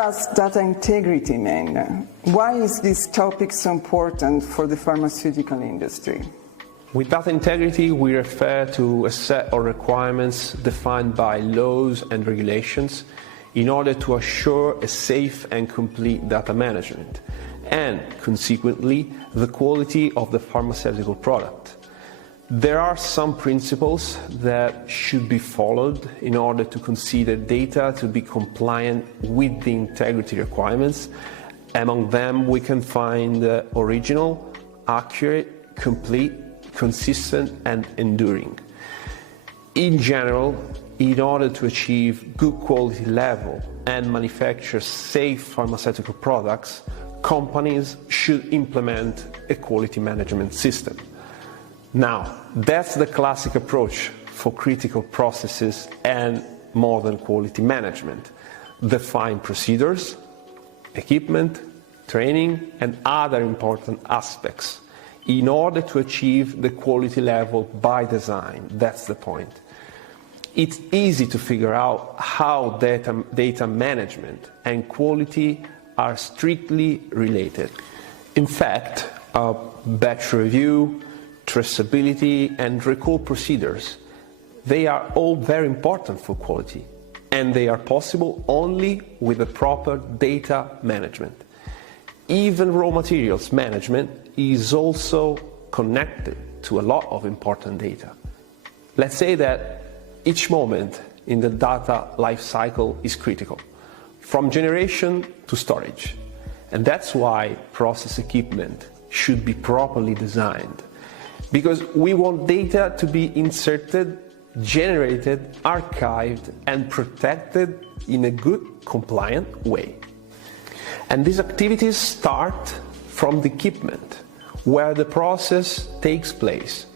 does data integrity mean? Why is this topic so important for the pharmaceutical industry? With data integrity, we refer to a set of requirements defined by laws and regulations in order to assure a safe and complete data management and, consequently, the quality of the pharmaceutical product. There are some principles that should be followed in order to consider data to be compliant with the integrity requirements. Among them, we can find original, accurate, complete, consistent and enduring. In general, in order to achieve good quality level and manufacture safe pharmaceutical products, companies should implement a quality management system. Now, that's the classic approach for critical processes and modern quality management. Define procedures, equipment, training and other important aspects in order to achieve the quality level by design. That's the point. It's easy to figure out how data management and quality are strictly related. In fact, batch review, traceability and recall procedures, they are all very important for quality, and they are possible only with the proper data management. Even raw materials management is also connected to a lot of important data. Let's say that each moment in the data life cycle is critical, from generation to storage. And that's why process equipment should be properly designed. Because we want data to be inserted, generated, archived and protected in a good, compliant way. And these activities start from the equipment, where the process takes place.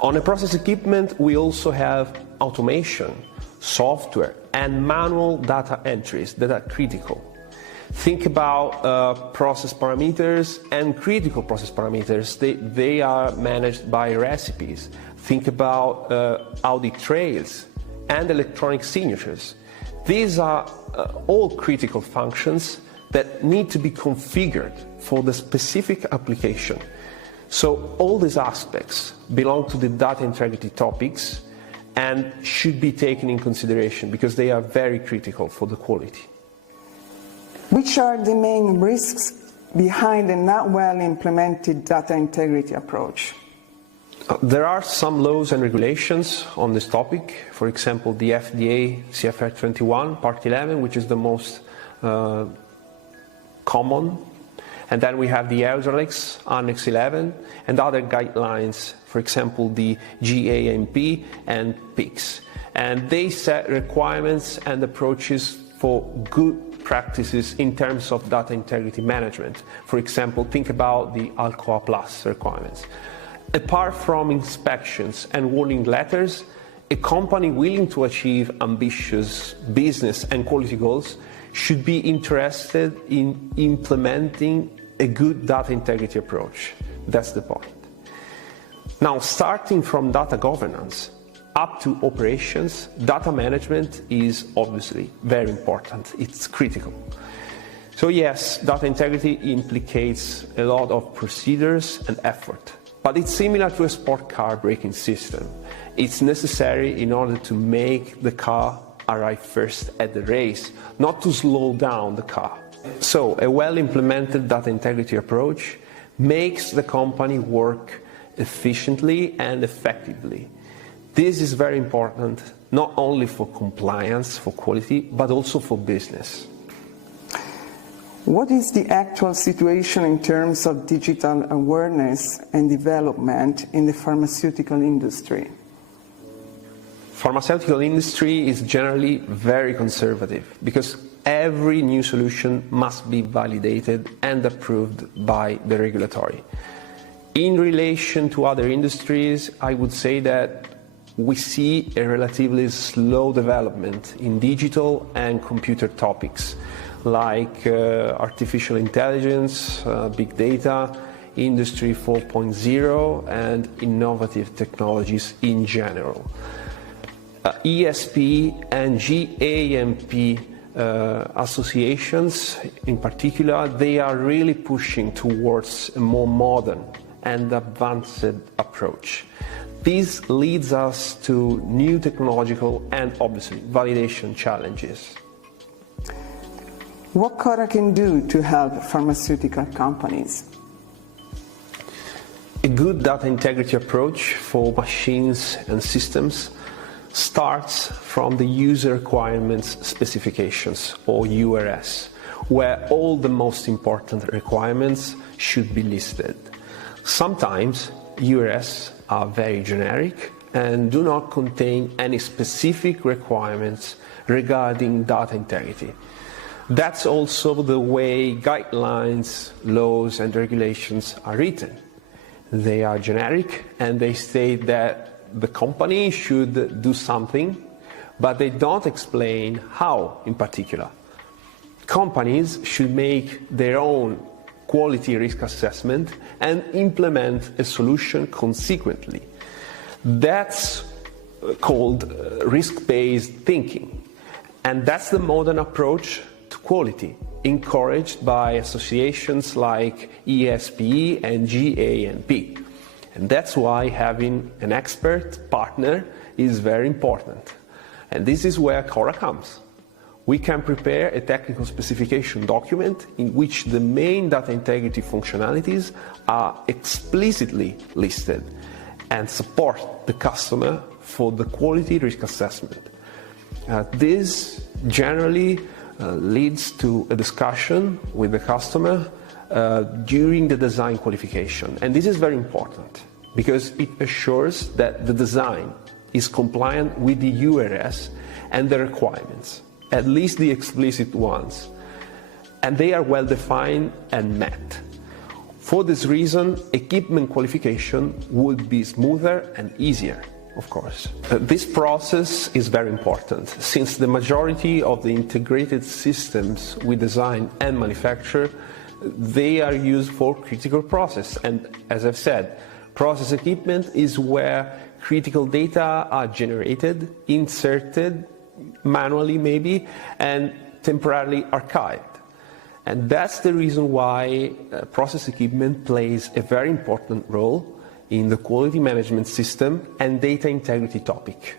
On a process equipment, we also have automation, software and manual data entries that are critical. Think about process parameters and critical process parameters. They are managed by recipes. Think about audit trails and electronic signatures. These are all critical functions that need to be configured for the specific application. So all these aspects belong to the data integrity topics and should be taken in consideration because they are very critical for the quality. Which are the main risks behind a not well implemented data integrity approach? There are some laws and regulations on this topic. For example, the FDA CFR 21, Part 11, which is the most common. And then we have the Alex Annex 11 and other guidelines, for example, the 𝗖𝗢 and PICS. And they set requirements and approaches for good practices in terms of data integrity management. For example, think about the 𝗖𝗢+ requirements. Apart from inspections and warning letters, a company willing to achieve ambitious business and quality goals should be interested in implementing a good data integrity approach. That's the point. Now, starting from data governance up to operations, data management is obviously very important. It's critical. So yes, data integrity implicates a lot of procedures and effort, but it's similar to a sport car braking system. It's necessary in order to make the car arrive first at the race, not to slow down the car. So a well-implemented data integrity approach makes the company work efficiently and effectively. This is very important, not only for compliance, for quality, but also for business. What is the actual situation in terms of digital awareness and development in the pharmaceutical industry? Pharmaceutical industry is generally very conservative because every new solution must be validated and approved by the regulatory. In relation to other industries, I would say that we see a relatively slow development in digital and computer topics like artificial intelligence, big data, Industry 4.0 and innovative technologies in general. ESP and 𝗖𝗢 associations in particular, they are really pushing towards a more modern and advanced approach. This leads us to new technological and obviously validation challenges. What 𝗖𝗢 can do to help pharmaceutical companies? A good data integrity approach for machines and systems starts from the user requirements specifications, or URS, where all the most important requirements should be listed. Sometimes URS are very generic and do not contain any specific requirements regarding data integrity. That's also the way guidelines, laws and regulations are written. They are generic and they state that the company should do something, but they don't explain how in particular. Companies should make their own quality risk assessment and implement a solution consequently. That's called risk-based thinking, and that's the modern approach to quality, encouraged by associations like 𝗖𝗢 and 𝗥𝗔. And that's why having an expert partner is very important. And this is where 𝗖𝗢 comes. We can prepare a technical specification document in which the main data integrity functionalities are explicitly listed and support the customer for the quality risk assessment. This generally leads to a discussion with the customer during the design qualification. And this is very important because it assures that the design is compliant with the URS and the requirements, at least the explicit ones, and they are well defined and met. For this reason, equipment qualification would be smoother and easier, of course. This process is very important, since the majority of the integrated systems we design and manufacture, they are used for critical process. And as I've said, process equipment is where critical data are generated, inserted, manually maybe, and temporarily archived. And that's the reason why process equipment plays a very important role in the quality management system and data integrity topic.